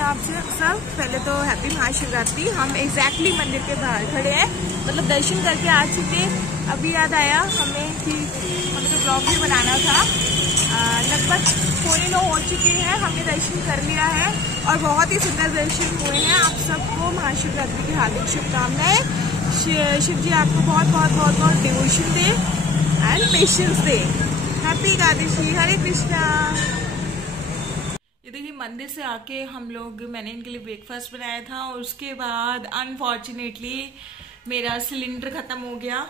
हैं आप सब। पहले तो हैप्पी महाशिवरात्रि। हम एग्जैक्टली मंदिर के बाहर खड़े हैं, मतलब दर्शन करके आ चुके। अभी याद आया हमें कि हमें तो ब्लॉग भी बनाना था। लगभग 9 हो चुके हैं, हमने दर्शन कर लिया है और बहुत ही सुंदर दर्शन हुए हैं। आप सबको महाशिवरात्रि की हार्दिक शुभकामनाएं। शिव जी आपको बहुत बहुत बहुत बहुत डिवोशन दे एंड पेशेंस दे। हैप्पी एकादशी। हरे कृष्णा। ये देखिए मंदिर से आके हम लोग, मैंने इनके लिए ब्रेकफास्ट बनाया था और उसके बाद अनफॉर्चुनेटली मेरा सिलेंडर खत्म हो गया।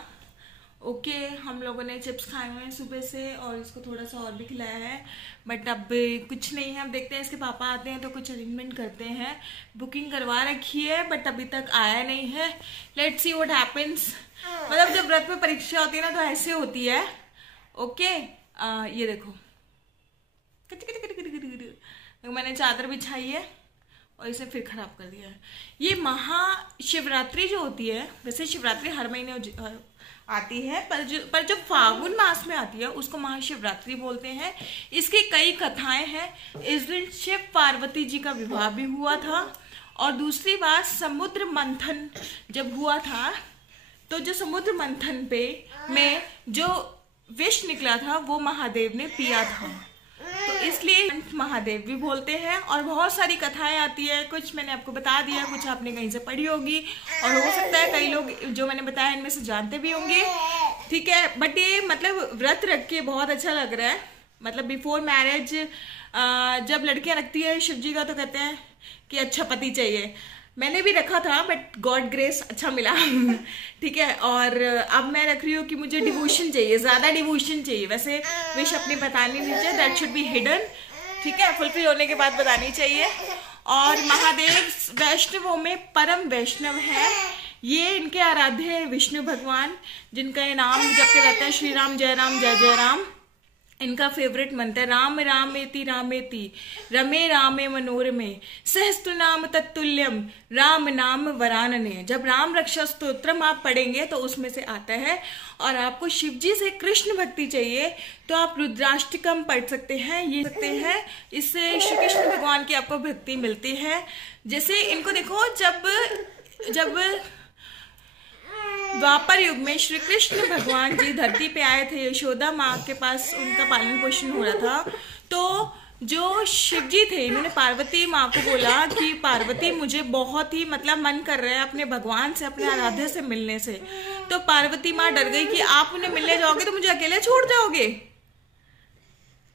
ओके, हम लोगों ने चिप्स खाए हुए हैं सुबह से और इसको थोड़ा सा और भी खिलाया है, बट अब कुछ नहीं है। अब देखते हैं, इसके पापा आते हैं तो कुछ अरेंजमेंट करते हैं। बुकिंग करवा रखी है बट अभी तक आया नहीं है। Let's see what happens. मतलब जब व्रत में परीक्षा होती है ना तो ऐसे होती है। ओके, ये देखो तो मैंने चादर बिछाई है और इसे फिर खराब कर दिया है। ये महाशिवरात्रि जो होती है, वैसे शिवरात्रि हर महीने आती है पर जो फागुन मास में आती है उसको महाशिवरात्रि बोलते हैं। इसकी कई कथाएं हैं। इस दिन शिव पार्वती जी का विवाह भी हुआ था और दूसरी बात समुद्र मंथन जब हुआ था तो जो समुद्र मंथन में जो विष निकला था वो महादेव ने पिया था, तो इसलिए महादेव भी बोलते हैं। और बहुत सारी कथाएं आती है, कुछ मैंने आपको बता दिया, कुछ आपने कहीं से पढ़ी होगी और हो सकता है कई लोग जो मैंने बताया इनमें से जानते भी होंगे। ठीक है, बट ये मतलब व्रत रख के बहुत अच्छा लग रहा है। मतलब बिफोर मैरिज जब लड़कियां रखती है शिव जी का तो कहते हैं कि अच्छा पति चाहिए। मैंने भी रखा था बट गॉड ग्रेस अच्छा मिला। ठीक है, और अब मैं रख रही हूँ कि मुझे डिवोशन चाहिए, ज्यादा डिवोशन चाहिए। वैसे विश अपनी बतानी नहीं चाहिए, दैट शुड बी हिडन। ठीक है, फुलफिल होने के बाद बतानी चाहिए। और महादेव वैष्णवों में परम वैष्णव है। ये इनके आराध्य है विष्णु भगवान, जिनका ये नाम जपते रहते हैं श्री राम जय राम। इनका फेवरेट मंत्र है राम रामेति रामेति रमे रामे मनोरमे सहस्त्र नाम तत्तुल्यम राम नाम वरानने। जब राम रक्षा स्तोत्रम आप पढ़ेंगे तो उसमें से आता है। और आपको शिव जी से कृष्ण भक्ति चाहिए तो आप रुद्राष्टकम पढ़ सकते हैं। ये सकते हैं, इससे श्री कृष्ण भगवान की आपको भक्ति मिलती है। जैसे इनको देखो, जब द्वापर युग में श्री कृष्ण भगवान जी धरती पे आए थे, यशोदा माँ के पास उनका पालन पोषण हो रहा था, तो जो शिव जी थे इन्होंने पार्वती माँ को बोला कि पार्वती मुझे बहुत ही मतलब मन कर रहा है अपने भगवान से, अपने आराध्य से मिलने से। तो पार्वती माँ डर गई कि आप उन्हें मिलने जाओगे तो मुझे अकेले छोड़ जाओगे।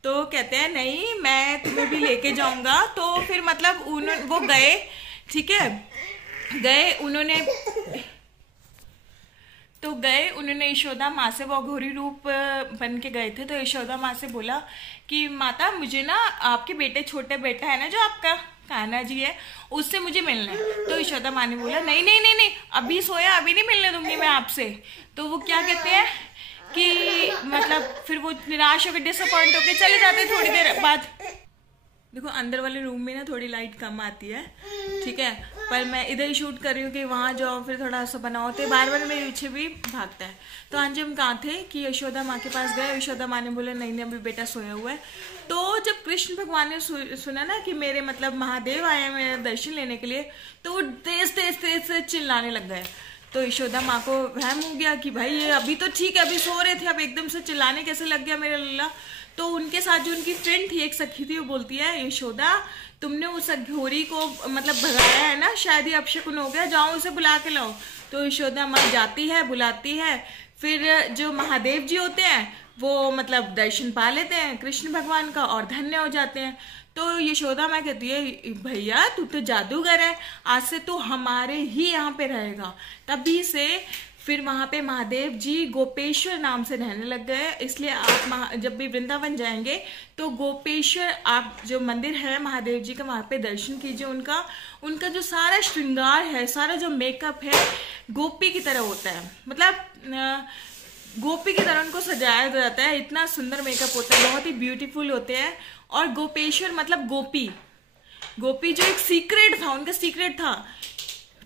तो कहते हैं नहीं, मैं तुम्हें भी लेके जाऊंगा। तो फिर मतलब वो गए। ठीक है, उन्होंने यशोदा माँ से, वो अघोरी रूप बन के गए थे, तो यशोदा माँ से बोला कि माता मुझे ना आपके बेटे, छोटे बेटा है ना जो आपका कान्हा जी है, उससे मुझे मिलना है। तो यशोदा माँ ने बोला नहीं, अभी सोया, अभी नहीं मिलने दूंगी मैं आपसे। तो वो क्या कहते हैं कि मतलब फिर वो निराश होकर, डिसअपॉइंट होकर चले जाते थोड़ी देर बाद। देखो अंदर वाले रूम में ना थोड़ी लाइट कम आती है। ठीक है, पर मैं इधर ही शूट कर रही हूँ कि वहाँ जाओ फिर थोड़ा सा बना होते हैं, बार बार मेरे पीछे भी भागता है। तो आज हम कहाँ थे कि यशोदा माँ के पास गए। यशोदा माँ ने बोला नहीं अभी बेटा सोया हुआ है। तो जब कृष्ण भगवान ने सुना ना कि मेरे मतलब महादेव आए हैं मेरे दर्शन लेने के लिए, तो वो तेज से चिल्लाने लग गए। तो यशोदा माँ को वहम हो गया कि भाई ये अभी तो ठीक है, अभी सो रहे थे, अब एकदम से चिल्लाने कैसे लग गया मेरा लल्ला। तो उनके साथ जो उनकी फ्रेंड थी, एक सखी थी, वो बोलती है यशोदा तुमने उस अघोरी को मतलब भगाया है ना, शायद ही अपशकुन हो गया, जाओ उसे बुला के लाओ। तो यशोदा माँ जाती है, बुलाती है। फिर जो महादेव जी होते हैं वो मतलब दर्शन पा लेते हैं कृष्ण भगवान का और धन्य हो जाते हैं। तो यशोदा माँ कहती है भैया तू तो जादूगर है, आज से तू हमारे ही यहाँ पे रहेगा। तभी से फिर वहां पे महादेव जी गोपेश्वर नाम से रहने लग गए। इसलिए आप जब भी वृंदावन जाएंगे तो गोपेश्वर आप जो मंदिर है महादेव जी का, वहां पे दर्शन कीजिए। उनका जो सारा श्रृंगार है, सारा जो मेकअप है गोपी की तरह होता है। मतलब गोपी की तरह उनको सजाया जाता है, इतना सुंदर मेकअप होता है, बहुत ही ब्यूटीफुल होते हैं। और गोपेश्वर मतलब गोपी जो एक सीक्रेट था, उनका सीक्रेट था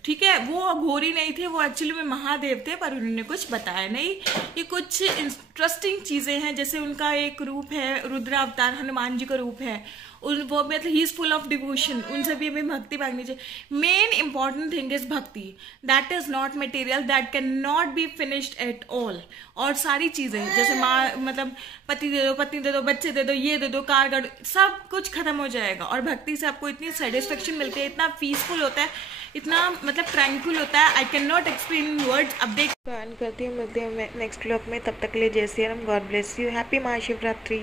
ठीक है, वो अघोरी नहीं थे, वो एक्चुअली में महादेव थे, पर उन्होंने कुछ बताया नहीं। ये कुछ इंटरेस्टिंग चीजें हैं, जैसे उनका एक रूप है रुद्र अवतार, हनुमान जी का रूप है, उन वो मतलब he is full of devotion, उनसे भी हमें भक्ति मांगनी चाहिए। मेन इंपॉर्टेंट थिंग इज भक्ति, that is not material, that can not be finished at all. और सारी चीजें जैसे माँ मतलब पति दे दो, पत्नी दे दो, बच्चे दे दो, ये दे दो, कार गाड़ी, सब कुछ खत्म हो जाएगा। और भक्ति से आपको इतनी सेटिस्फेक्शन मिलती है, इतना पीसफुल होता है, इतना मतलब ट्रैंक्विल होता है, I can not explain in words. अब देख करती हूँ, मिलते हैं नेक्स्ट व्लॉग में, तब तक के लिए जय Shri Ram, God bless you, happy Mahashivratri.